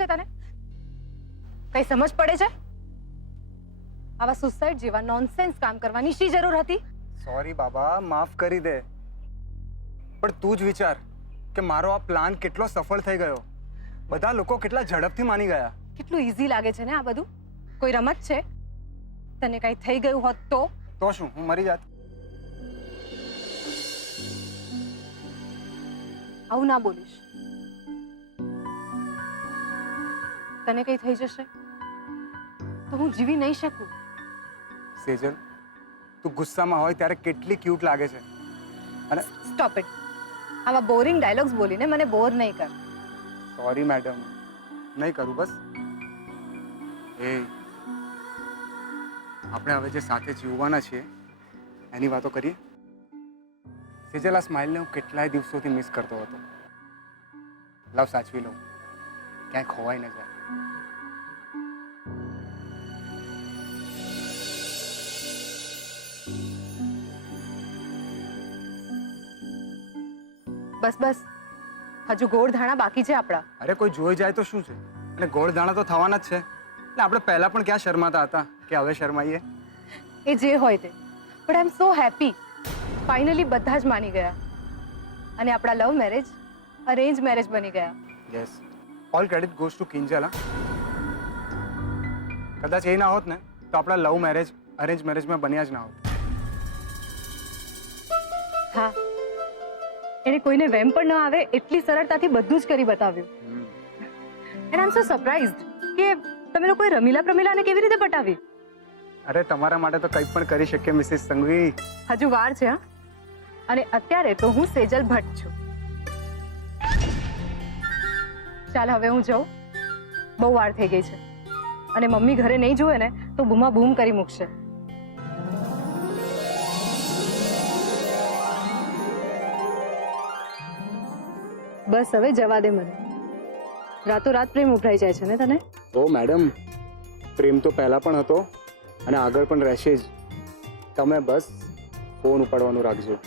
છે તને? કઈ સમજ પડે છે? આવા સુસાઇડ જેવા નોનસેન્સ કામ કરવાની શી જરૂર હતી? સોરી બાબા, માફ કરી દે. પણ તું જ વિચાર કે મારો આ પ્લાન કેટલો સફળ થઈ ગયો. બધા લોકો કેટલા ઝડપથી માની ગયા. કેટલું ઈઝી લાગે છે ને આ બધું? કોઈ રમત છે? તને કઈ થઈ ગયું હોત તો? તો શું, હું મરી જાત? આવું ના બોલીશ. તને કઈ થઈ જશે તો હું જીવી નહીં શકું. સેજલ, તું ગુસ્સામાં હોય ત્યારે કેટલી ક્યુટ લાગે છે. અને સ્ટોપ ઇટ. આવા બોરિંગ ડાયલોગ્સ બોલીને મને બોર નહીં કર. સોરી મેડમ, નહીં કરું બસ. એ આપણે હવે જે સાથે જીવવાના છીએ એની વાતો કરીએ. સેજલ, આ સ્માઇલને હું કેટલાય દિવસોથી મિસ કરતો હતો. લાવ સાચવી લઉં, ક્યાંય ખોવાઈ ન જાય. બસ બસ, હજુ ગોળ ધાણા બાકી છે આપણા. અરે કોઈ જોઈ જાય તો શું છે, અને ગોળ દાણા તો થવાના જ છે. એટલે આપણે પહેલા પણ ક્યાં શરમાતા હતા કે હવે શરમાઈએ. એ જે હોય તે, but I am so happy. Finally બધા જ માની ગયા અને આપણા લવ મેરેજ અરેન્જ મેરેજ બની ગયા. Yes, all credit goes to Kinjal. કદાચ એ ના હોત ને તો આપણા લવ મેરેજ અરેન્જ મેરેજમાં બન્યા જ ના હોત. હા, એને કોઈને વેમ પણ ન આવે એટલી સરળતાથી બધું જ કરી બતાવ્યું. And I am so surprised કે તમે લોકોએ રમીલા પ્રમીલાને કેવી રીતે પટાવી. અરે તમારા માટે તો કંઈ પણ કરી શકીએ મિસિસ સંઘવી. હજુ વાર છે. હા, અને અત્યારે તો હું સેજલ ભટ્ટ છું. ચાલ હવે હું જાઉં, બહુ વાર થઈ ગઈ છે અને મમ્મી ઘરે નહીં જોવે ને તો બૂમા બૂમ કરી મૂકશે. બસ હવે જવા દે મને. રાતોરાત પ્રેમ ઉભરાઈ જાય છે ને તને? ઓ મેડમ, પ્રેમ તો પહેલા પણ હતો અને આગળ પણ રહેશે જ. તમે બસ ફોન ઉપાડવાનું રાખજો.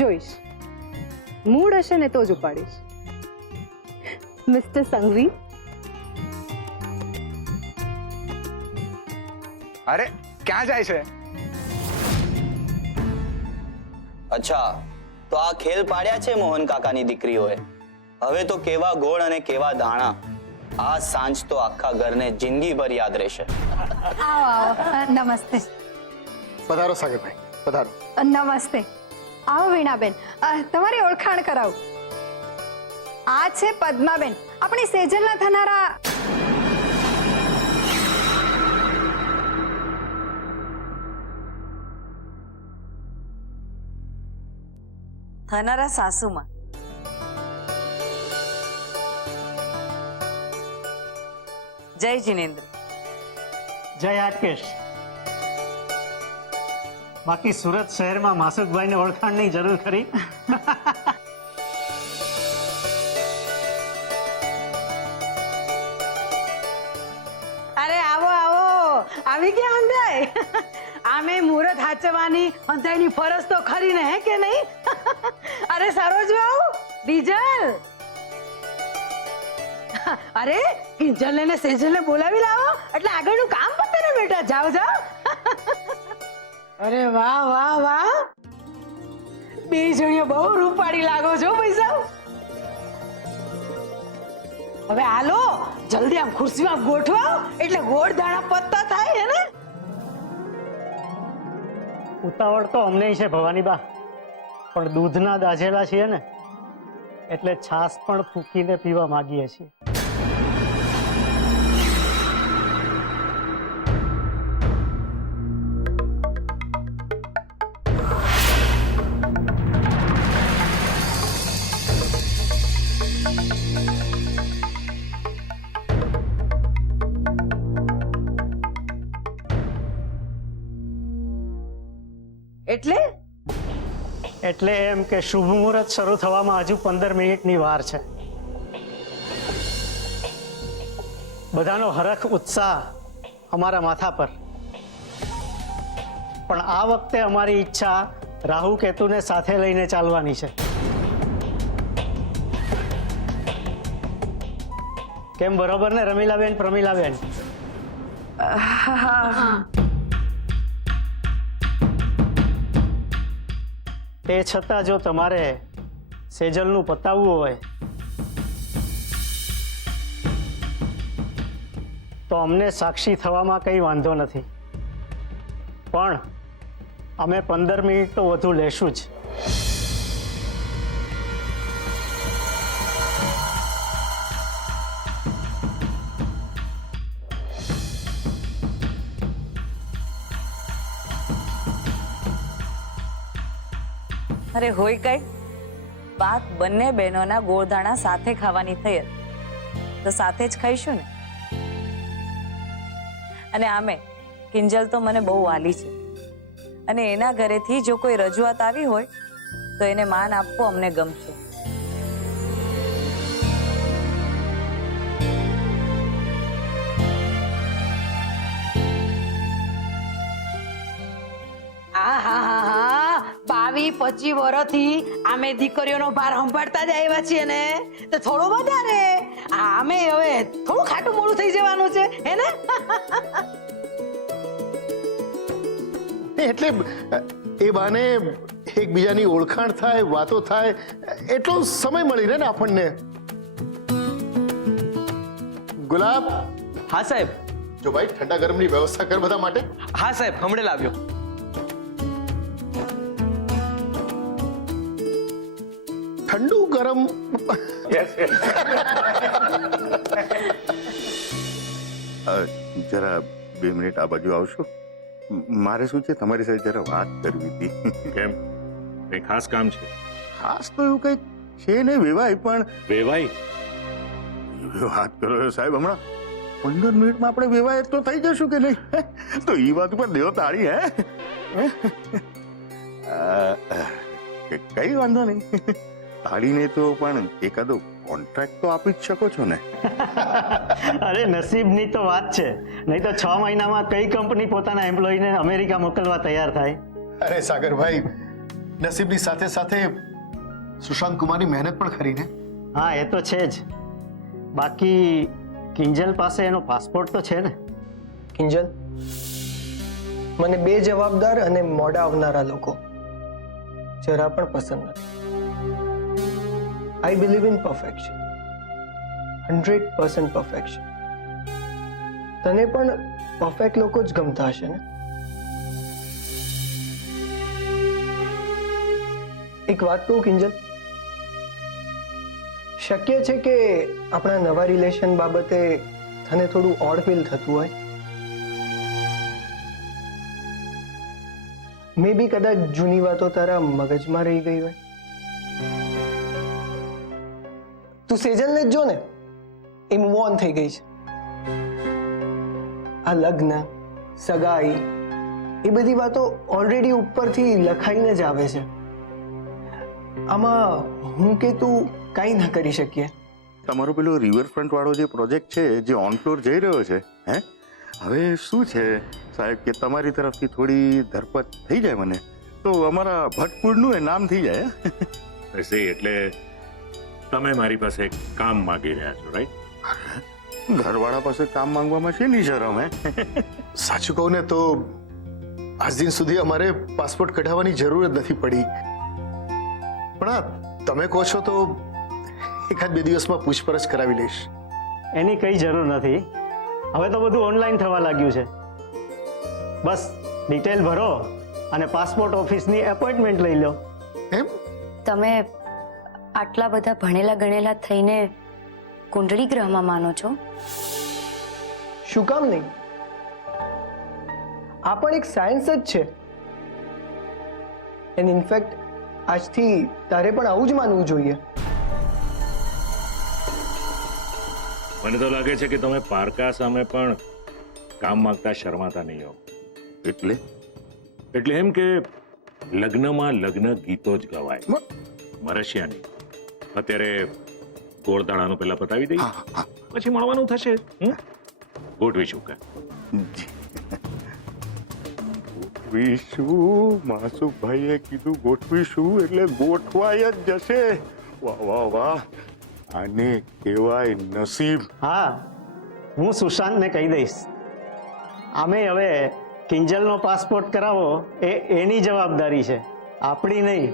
જોઈશ, મૂડ હશે ને તો જ ઉપાડીશ. મિસ્ટર સંઘવી. અરે ક્યાં જાય છે? અચ્છા, તો આ ખેલ પાડ્યા છે મોહન કાકાની દીકરીઓએ. હવે તો કેવા ગોળ અને કેવા ધાણા. આ સાંજ તો આખા ઘરને જિંદગીભર યાદ રહેશે. આવો આવો. નમસ્તે. પધારો સાગરભાઈ, પધારો. નમસ્તે. આવો વીણાબેન, તમારી ઓળખાણ કરાવું. આ છે પદ્માબેન, આપણી સેજલના થનારા. થનારા સાસુમાં. જય જિનેન્દ્ર. જય હાટકેશ. બાકી સુરત શહેરમાં માસુકભાઈને ઓળખાણની જરૂર ખરી? અરે આવો આવો, આવી ગયા અંધાઈ. આમે મુહૂર્ત હાચવાની અંધાઈની ફરજ તો ખરી ને, હે કે નહીં? અરે સરોજ બાઉ, બીજલ. અરે કિંજલ ને સેજલ ને બોલાવી લાવો એટલે આગળનું કામ પતે ને બેટા. જાઓ જાઓ. અરે વાહ વાહ વાહ, બે જણીઓ બહુ રૂપાળી લાગો છો પૈસા. હવે હાલો જલ્દી આમ ખુરશીમાં ગોઠવો એટલે ગોળ દાણા પત્તા થાય હે ને. ઉતાવળ તો અમને છે ભવાનીબા, પણ દૂધના દાઝેલા છીએ ને એટલે છાશ પણ ફૂંકીને પીવા માંગીએ છીએ. એટલે એમ કે શુભ મુહૂર્ત શરૂ થવામાં હજુ 15 મિનિટની વાર છે. બધાનો હરખ ઉત્સાહ અમારા માથા પર. પણ આ વખતે અમારી ઈચ્છા રાહુ કેતુને સાથે લઈને ચાલવાની છે. કેમ બરોબર ને રમીલાબેન પ્રમીલાબેન? તે છતાં જો તમારે સેજલનું પતાવવું હોય તો અમને સાક્ષી થવામાં કંઈ વાંધો નથી, પણ અમે 15 મિનિટ તો વધુ લેશું જ. અરે હોય કઈ વાત બંને બહેનોના ગોળદાણા સાથે ખાવાની થઈ હતી તો સાથે જ ખાઈશું ને. અને આમે કિંજલ તો મને બહુ વાલી છે અને એના ઘરેથી જો કોઈ રજૂઆત આવી હોય તો એને માન આપવું અમને ગમશે. આહાહાહા, 22-25 વર્ષથી અમે દીકરીઓનો ભાર સંભાળતા જ આવ્યા છીએ ને, તો થોડું વધારે અમે હવે થોડું ખાટું મોડું થઈ જવાનું છે, હે ને? એટલે એ બાને એકબીજાની ઓળખાણ થાય, વાતો થાય, એટલો સમય મળી રહે ને આપણને. ગુલાબ, હા સાહેબ. જો ભાઈ ઠંડા ગરમની વ્યવસ્થા કર બધા માટે. હા સાહેબ, હમણાં લાવ્યો. ઠંડુ ગરમ. જરા 2 મિનિટ આ બાજુ આવશો? મારે શું છે તમારી સાથે જરા વાત કરવી હતી. કેમ, કઈ ખાસ કામ છે? ખાસ તો એવું કંઈક છે ને વેવાય, પણ વેવાઈ વાત કરો છો સાહેબ. હમણાં 15 મિનિટમાં આપણે વેવાય તો થઈ જશું કે નહીં? તો એ વાત ઉપર દેવો તાળી. હે કઈ વાંધો નહીં, તાળીને તો પણ એકાદો કોન્ટ્રાક્ટ તો આપી જ શકો છો ને. અરે નસીબની તો વાત છે, નહીં તો 6 મહિનામાં કઈ કંપની પોતાના એમ્પ્લોયને અમેરિકા મોકલવા તૈયાર થાય? અરે સાગરભાઈ, નસીબની સાથે સાથે સુશાંત કુમારની મહેનત પણ ખરી ને. હા, એ તો છે જ. બાકી કિંજલ પાસે એનો પાસપોર્ટ તો છે ને? કિંજલ, મને બે જવાબદાર અને મોડા આવનારા લોકો જરા પણ પસંદ નથી. I believe in perfection. 100% perfection. તને પણ પરફેક્ટ લોકો જ ગમતા હશે ને? એક વાત કહું કિંજલ, શક્ય છે કે આપણા નવા રિલેશન બાબતે તને થોડું ઓડ ફીલ થતું હોય. મે બી કદાચ જૂની વાતો તારા મગજમાં રહી ગઈ હોય. તું સેજલને જ જો ને, એ મૂવ ઓન થઈ ગઈ છે. આ લગ્ન, સગાઈ, એ બધી વાતો ઓલરેડી ઉપરથી લખાઈને જ આવે છે. આમાં હું કે તું કાંઈ ના કરી શકીએ. તમારો પેલો રિવરફ્રન્ટ વાળો જે પ્રોજેક્ટ છે, જે ઓન ફ્લોર જઈ રહ્યો છે, હે હવે શું છે સાહેબ કે તમારી તરફથી થોડી ધરપત થઈ જાય મને તો અમારા ભટકુળનું એ નામ થઈ જાય. એટલે તમે મારી પાસે કામ માંગી રહ્યા છો, રાઈટ? ઘરવાળા પાસે કામ માંગવામાં શેની શરમ? હે સાચું કહું ને તો આજ દિન સુધી અમારે પાસપોર્ટ કઢાવવાની જરૂર જ નથી પડી, પણ આ તમે કહો છો તો 1-2 દિવસમાં પૂછપરછ કરાવી લઈશ. એની કઈ જરૂર નથી, હવે તો બધું ઓનલાઈન થવા લાગ્યું છે. બસ ડિટેલ ભરો અને પાસપોર્ટ ઓફિસની એપોઇન્ટમેન્ટ લઈ લો. એમ? તમે આટલા બધા ભણેલા ગણેલા થઈને કુંડળી ગ્રહમાં માનો છો? શું કામ નહીં? આ પણ એક સાયન્સ જ છે. એન્ડ ઇનફેક્ટ આજથી તારે પણ આવું જ માનવું જોઈએ. મને તો લાગે છે કે તમે પારકા સામે પણ કામ માંગતા શરમાતા નહીં હો. એટલે એમ કે લગ્નમાં લગ્ન ગીતો જ ગવાય, મરશિયાની. અત્યારે ગોળદાણાનું પેલા પતાવી દઈએ, પછી મળવાનું થશે. ગોઠવીશું કે ગોઠવીશું? માસુભાઈએ કીધું ગોઠવીશું એટલે ગોઠવાય જ જશે. વાહ વાહ વાહ, આને કહેવાય નસીબ. હા, હું સુશાંતને કહી દઈશ. આમે હવે કિંજલનો પાસપોર્ટ કરાવો એ એની જવાબદારી છે, આપણી નહીં.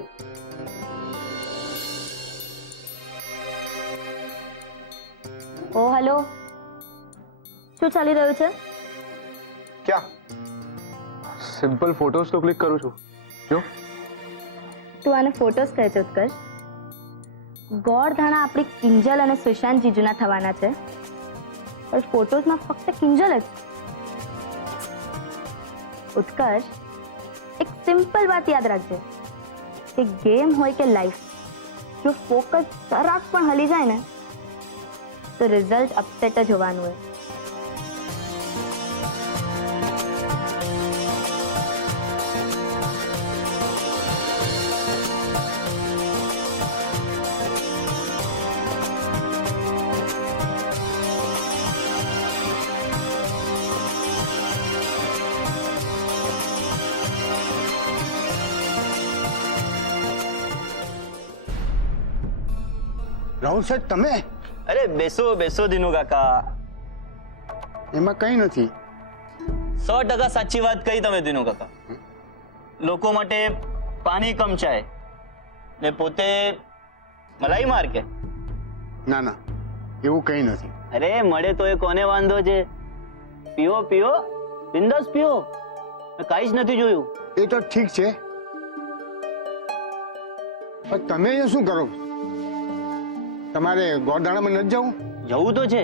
ઓ હેલો, શું ચાલી રહ્યું છે? ક્યાં? સિમ્પલ ફોટોસ તો ક્લિક કરું છું. જો તું આને ફોટોસ કહે છે ઉત્કર્ષ? ગોળધાણા આપણી કિંજલ અને સુશાંત જીજુના થવાના છે, પણ ફોટોઝમાં ફક્ત કિંજલ જ. ઉત્કર્ષ, એક સિમ્પલ વાત યાદ રાખજે કે ગેમ હોય કે લાઈફ, જો ફોકસ જરાક પણ હલી જાય ને તો રિઝલ્ટ અપસેટ જ હોવાનું હોય. રાહુલ સાહેબ, તમે? અરે બેસો બેસો દિનુ કાકા. એમાં કંઈ નથી. 100% સાચી વાત કહી તમે દિનુ કાકા. લોકો માટે પાણી કમ ચાય ને પોતે મલાઈ માર કે? ના ના, એવું કંઈ નથી. અરે મળે તો એ કોને વાંધો છે? પીઓ પીઓ, બિંદાસ પીઓ, કાંઈ જ નથી જોયું. એ તો ઠીક છે, પણ તમે અહીંયા શું કરો? તમારે ગોળધાણામાં નથી જવું? જવું તો છે,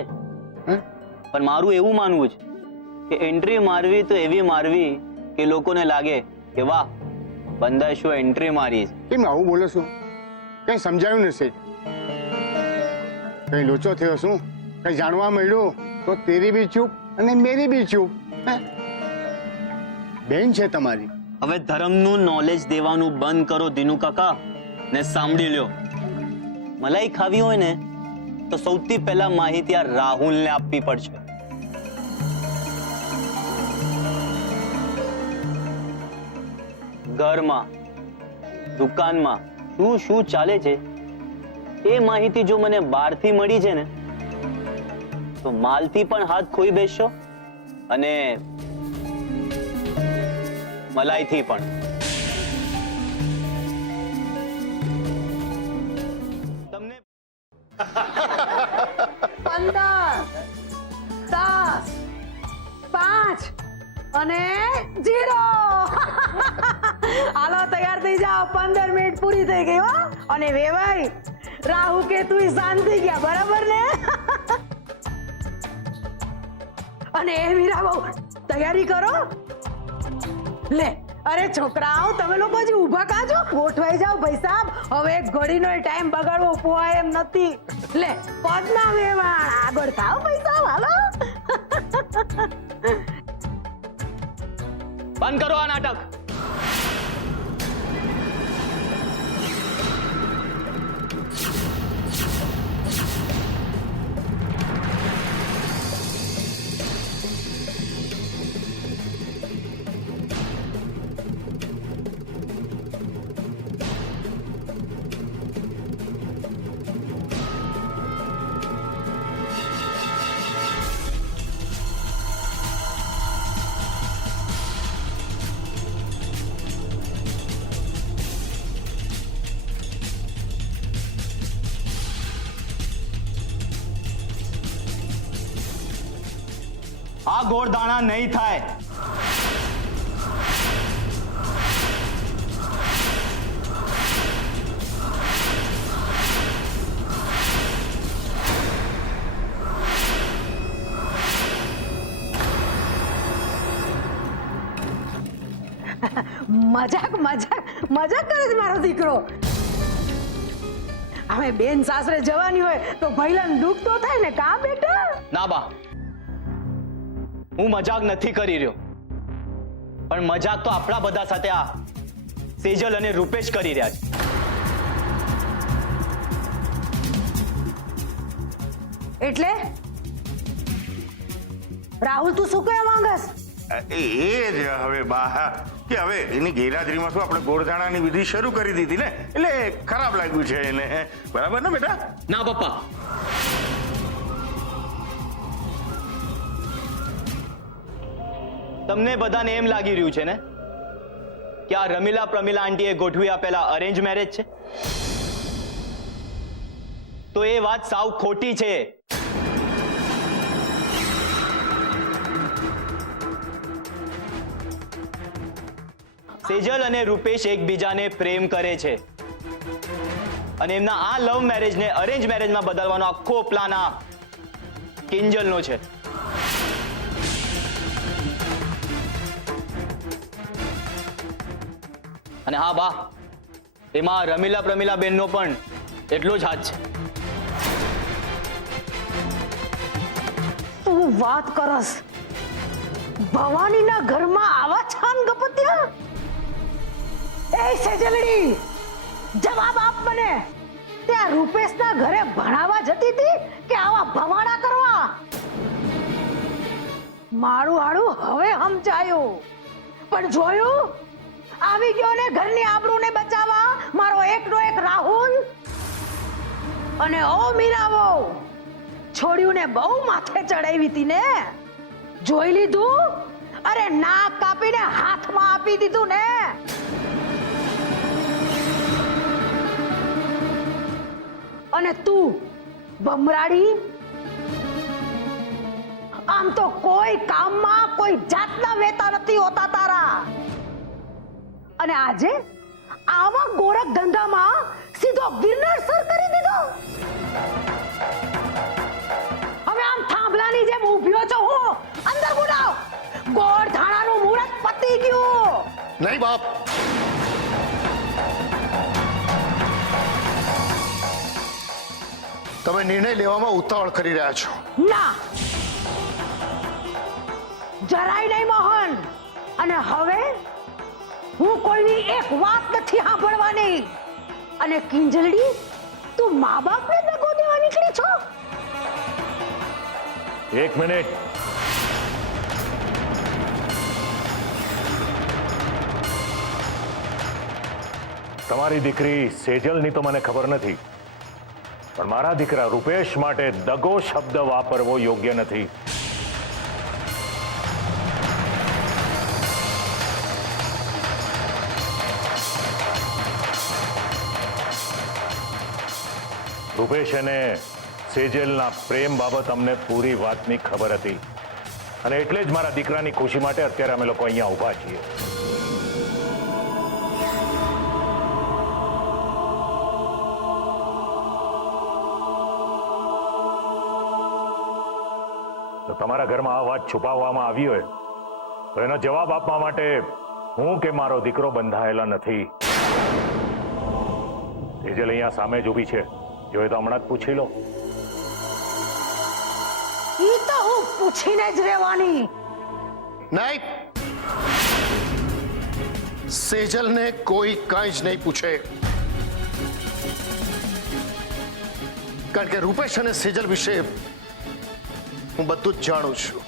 પણ મારું એવું માનવું છે કે એન્ટ્રી મારવી તો એવી મારવી કે લોકોને લાગે કે વાહ, બંદા શું એન્ટ્રી મારી છે. કેમ આવું બોલો છો? કઈ સમજાયું નથી? કઈ લોચો થયો શું? કઈ જાણવા મળ્યું તો તેરી બી ચૂપ અને મેરી બી ચૂપ. બેન છે તમારી. હવે ધર્મનું નોલેજ દેવાનું બંધ કરો દિનુ કાકા, ને સાંભળી લ્યો. મલાઈ ખાવી હોય ને તો સૌથી પહેલા માહિતી આ રાહુલને આપવી પડશે. ઘરમાં, દુકાનમાં શું શું ચાલે છે એ માહિતી જો મને બહારથી મળી છે ને તો માલથી પણ હાથ ખોઈ બેસશો અને મલાઈથી પણ. તમને 15 10 5 અને 0. હાલો તૈયાર થઈ જાઓ, 15 મિનિટ પૂરી થઈ ગઈ હો. અને વેવાઈ, રાહુ કે તું શાંત થઈ ગયા, બરાબર ને? અને એ મીરા બહુ તૈયારી કરો. લે, અરે છોકરાઓ, તમે લોકો હજી ઊભા કાજો, ગોઠવાઈ જાઓ ભાઈ સાહેબ. હવે એક ઘડીનો ટાઈમ બગાડવો પોહાય એમ નથી. લે, પદના વેવાણ આગળ થાવ ભાઈ સાહેબ, હાલો. બંધ કરો આ નાટક. આ ગોળદાણા નહીં થાય. મજાક મજાક મજાક કરે છે મારો દીકરો. હવે બેન સાસરે જવાની હોય તો ભઈલાને દુઃખ તો થાય ને, કા બેટા? ના બા, હું મજાક નથી કરી રહ્યો, પણ મજાક તો આપણા બધા સાથે આ સેજલ અને રૂપેશ કરી રહ્યા છે. એટલે રાહુલ, તું શું કહેવા માંગસ? એ જ હવે બા કે હવે એની ગેરહાજરીમાં શું આપણે ગોળધાણાની વિધિ શરૂ કરી દીધી ને, એટલે ખરાબ લાગ્યું છે એને. બરાબર ને બેટા? ના પપ્પા, તમને બધાને એમ લાગી રહ્યું છે ને કે આ રમીલા પ્રમીલા આંટીએ ગોઠવી આપેલા અરેન્જ મેરેજ છે, તો એ વાત સાવ ખોટી છે. સેજલ અને રૂપેશ એકબીજાને પ્રેમ કરે છે અને એમના આ લવ મેરેજને અરેન્જ મેરેજમાં બદલવાનો આખો પ્લાન આ કિંજલનો છે. અને હા બા, એમાં રમીલા પ્રમીલા બેનનો પણ એટલો જ હાથ છે. તું વાત કરસ? ભવાનીના ઘરમાં આવા છાન ગપત્યા? એ સેજલડી, જવાબ આપ મને. ત્યાં રૂપેશના ઘરે ભણાવવા જતી હતી કે આવા ભવાડા કરવા? મારું હાડું હવે સમજાયું, પણ જોયું આવી ગયો ને ઘરની આબરૂને બચાવવા મારો એકનો એક રાહુલ. અને ઓ મીરાવો, છોડ્યુંને બહુ માથે ચડાવી હતી ને, જોઈ લીધું? અરે નાક કાપીને હાથમાં આપી દીધું ને. અને તું બમરાડી, આમ તો કોઈ કામમાં કોઈ જાતના વેતા નથી હોતા તારા. અને આજે આવા ગોરખ ધંધામાં સીધો ગિરનાર સર કરી દીધો. હવે આમ થાંભલાની જેમ ઊભ્યો છો હું, અંદર બોલાવ. ગોળ ધાણાનું મુહૂર્ત પતી ગયું. નહીં બાપ, તમે નિર્ણય લેવામાં ઉતાવળ કરી રહ્યા છો. ના, જરાય નહીં મોહન. અને હવે હું કોઈની એક વાત નથી સાંભળવાની. અને કિંજલડી, તું મા બાપને દગો દેવા નીકળી છો? એક મિનિટ. તમારી દીકરી સેજલની તો મને ખબર નથી, પણ મારા દીકરા રૂપેશ માટે દગો શબ્દ વાપરવો યોગ્ય નથી. રૂપેશ અને સેજલના પ્રેમ બાબત અમને પૂરી વાતની ખબર હતી, અને એટલે જ મારા દીકરાની ખુશી માટે અત્યારે અમે લોકો અહીંયા ઊભા છીએ. તો તમારા ઘરમાં આ વાત છુપાવવામાં આવી હોય તો એનો જવાબ આપવા માટે હું કે મારો દીકરો બંધાયેલા નથી. સેજલ અહીંયા સામે જ ઊભી છે, જોઈએ તો હમણાં જ પૂછી લો. ઈ તો હું પૂછીને જ રહેવાની. નહીં, સેજલને કોઈ કાંઈ જ નહીં પૂછે, કારણ કે રૂપેશ અને સેજલ વિશે હું બધું જ જાણું છું.